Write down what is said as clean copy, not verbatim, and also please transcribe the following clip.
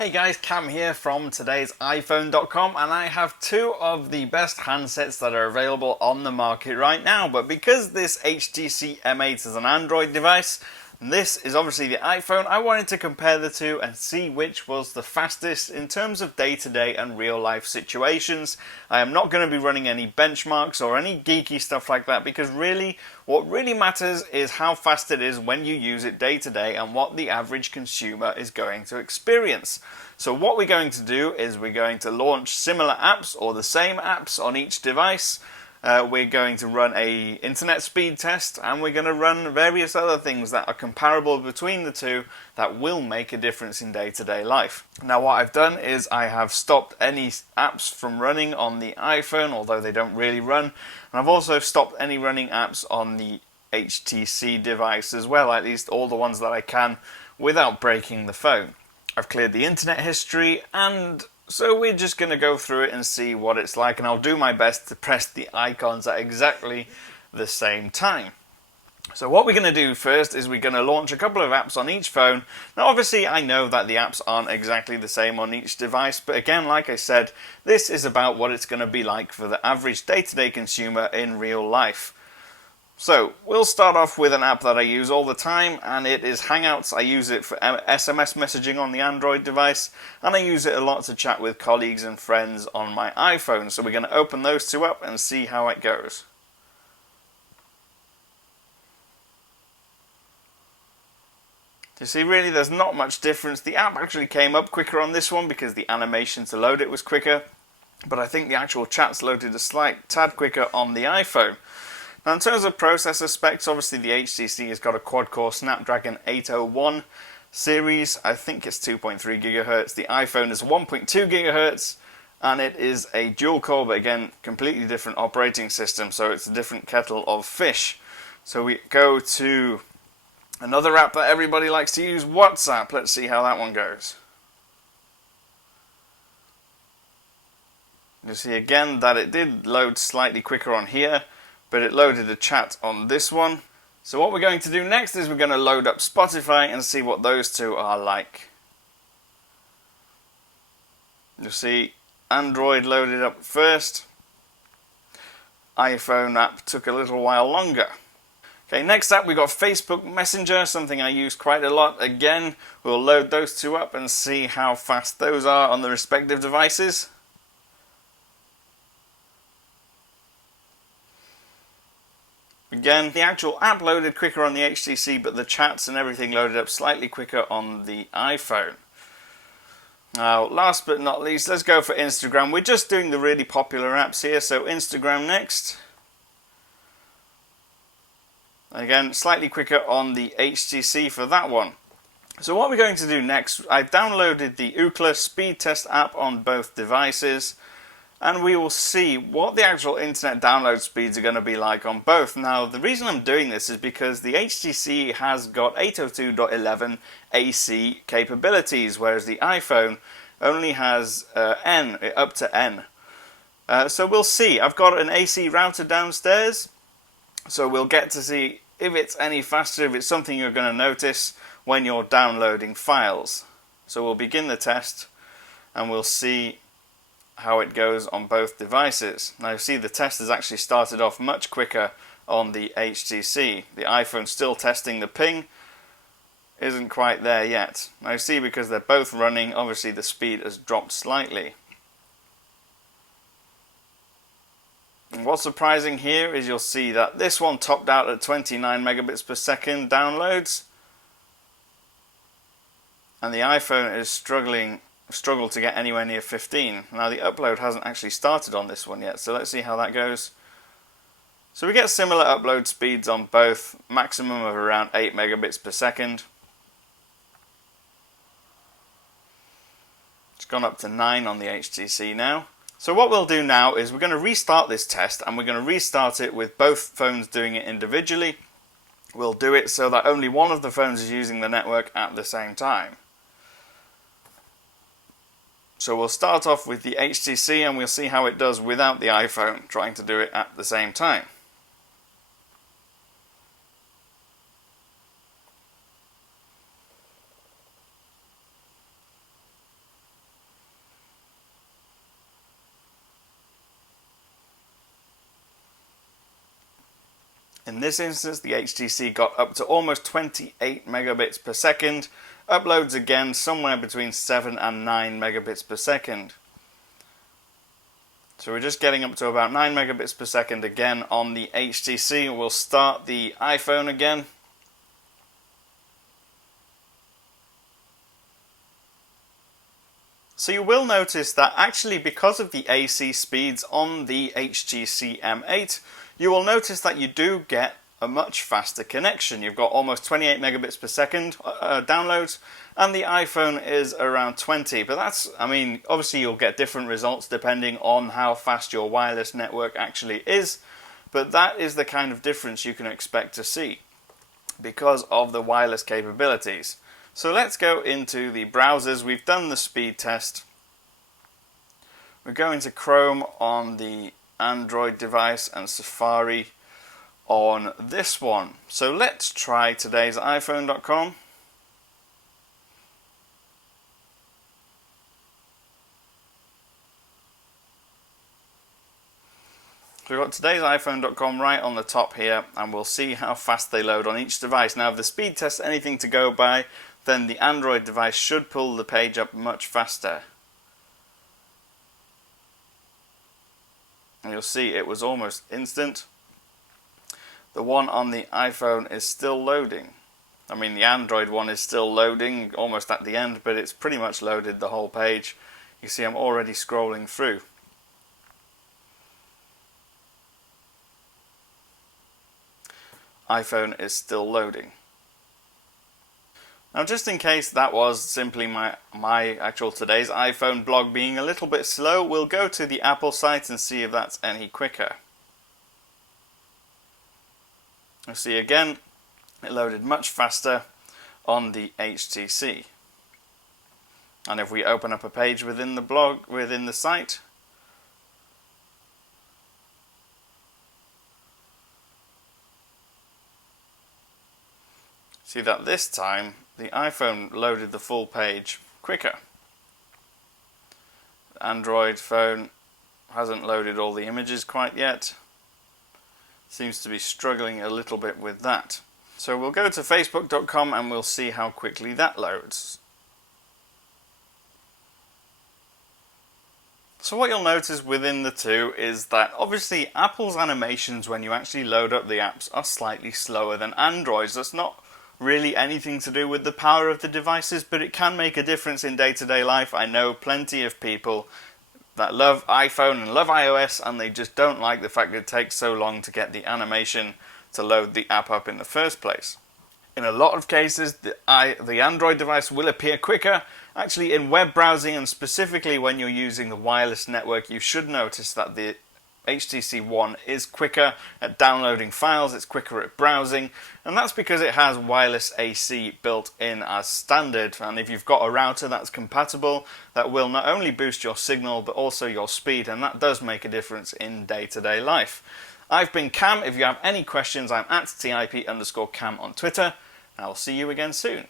Hey guys, Cam here from TodaysiPhone.com, and I have two of the best handsets that are available on the market right now. But because this HTC M8 is an Android device, and this is obviously the iPhone, I wanted to compare the two and see which was the fastest in terms of day-to-day and real-life situations. I am not going to be running any benchmarks or any geeky stuff like that, because really, what really matters is how fast it is when you use it day-to-day and what the average consumer is going to experience. So what we're going to do is we're going to launch similar apps or the same apps on each device. We're going to run a internet speed test, and we're going to run various other things that are comparable between the two that will make a difference in day-to-day life. Now what I've done is I have stopped any apps from running on the iPhone, although they don't really run, and I've also stopped any running apps on the HTC device as well, at least all the ones that I can without breaking the phone. I've cleared the internet history, and so we're just going to go through it and see what it's like, and I'll do my best to press the icons at exactly the same time. So what we're going to do first is we're going to launch a couple of apps on each phone. Now obviously I know that the apps aren't exactly the same on each device, but again, like I said, this is about what it's going to be like for the average day-to-day consumer in real life. So we'll start off with an app that I use all the time, and it is Hangouts. I use it for SMS messaging on the Android device, and I use it a lot to chat with colleagues and friends on my iPhone. So we're going to open those two up and see how it goes. You see, really there's not much difference. The app actually came up quicker on this one because the animation to load it was quicker, but I think the actual chat's loaded a slight tad quicker on the iPhone. Now in terms of processor specs, obviously the HTC has got a quad-core Snapdragon 801 series. I think it's 2.3 GHz. The iPhone is 1.2 GHz, and it is a dual-core, but again, completely different operating system, so it's a different kettle of fish. So we go to another app that everybody likes to use, WhatsApp. Let's see how that one goes. You see again that it did load slightly quicker on here, but it loaded a chat on this one. So what we're going to do next is we're going to load up Spotify and see what those two are like. You'll see Android loaded up first. iPhone app took a little while longer. Okay, next up we got Facebook Messenger, something I use quite a lot. Again, we'll load those two up and see how fast those are on the respective devices. Again, the actual app loaded quicker on the HTC, but the chats and everything loaded up slightly quicker on the iPhone. Now, last but not least, let's go for Instagram. We're just doing the really popular apps here, so Instagram next. Again, slightly quicker on the HTC for that one. So what we're going to do next, I've downloaded the Ookla speed test app on both devices, and we will see what the actual internet download speeds are going to be like on both. Now, the reason I'm doing this is because the HTC has got 802.11 AC capabilities, whereas the iPhone only has N, up to N. So we'll see. I've got an AC router downstairs, so we'll get to see if it's any faster, if it's something you're going to notice when you're downloading files. So we'll begin the test, and we'll see how it goes on both devices. Now you see the test has actually started off much quicker on the HTC. The iPhone still testing the ping, isn't quite there yet. Now you see, because they're both running, obviously the speed has dropped slightly. And what's surprising here is you'll see that this one topped out at 29 megabits per second downloads, and the iPhone is struggled to get anywhere near 15. Now the upload hasn't actually started on this one yet, so let's see how that goes. So we get similar upload speeds on both, maximum of around 8 megabits per second. It's gone up to 9 on the HTC now. So what we'll do now is we're going to restart this test, and we're going to restart it with both phones doing it individually. We'll do it so that only one of the phones is using the network at the same time. So we'll start off with the HTC, and we'll see how it does without the iPhone trying to do it at the same time. In this instance, the HTC got up to almost 28 megabits per second. Uploads again somewhere between 7 and 9 megabits per second. So we're just getting up to about 9 megabits per second again on the HTC. We'll start the iPhone again. So you will notice that actually, because of the AC speeds on the HTC M8, you will notice that you do get a much faster connection. You've got almost 28 megabits per second downloads, and the iPhone is around 20. But that's, I mean, obviously you'll get different results depending on how fast your wireless network actually is, but that is the kind of difference you can expect to see because of the wireless capabilities. So let's go into the browsers. We've done the speed test. We're going to Chrome on the Android device and Safari on this one. So let's try TodaysiPhone.com. So we've got TodaysiPhone.com right on the top here, and we'll see how fast they load on each device. Now, if the speed test is anything to go by, then the Android device should pull the page up much faster. And you'll see it was almost instant. The one on the iPhone is still loading. I mean, the Android one is still loading almost at the end, but it's pretty much loaded the whole page. You see I'm already scrolling through. iPhone is still loading. Now, just in case that was simply my actual Today's iPhone blog being a little bit slow, we'll go to the Apple site and see if that's any quicker. You'll see again, it loaded much faster on the HTC. And if we open up a page within the blog, within the site, see that this time the iPhone loaded the full page quicker. The Android phone hasn't loaded all the images quite yet. Seems to be struggling a little bit with that. So we'll go to Facebook.com and we'll see how quickly that loads. So what you'll notice within the two is that obviously Apple's animations when you actually load up the apps are slightly slower than Android's. That's not really anything to do with the power of the devices, but it can make a difference in day-to-day life. I know plenty of people that love iPhone and love iOS, and they just don't like the fact that it takes so long to get the animation to load the app up in the first place. In a lot of cases, the Android device will appear quicker. Actually, in web browsing, and specifically when you're using the wireless network, you should notice that the HTC One is quicker at downloading files, it's quicker at browsing, and that's because it has wireless AC built in as standard. And if you've got a router that's compatible, that will not only boost your signal but also your speed, and that does make a difference in day-to-day life. I've been Cam. If you have any questions, I'm at TIP_Cam on Twitter, and I'll see you again soon.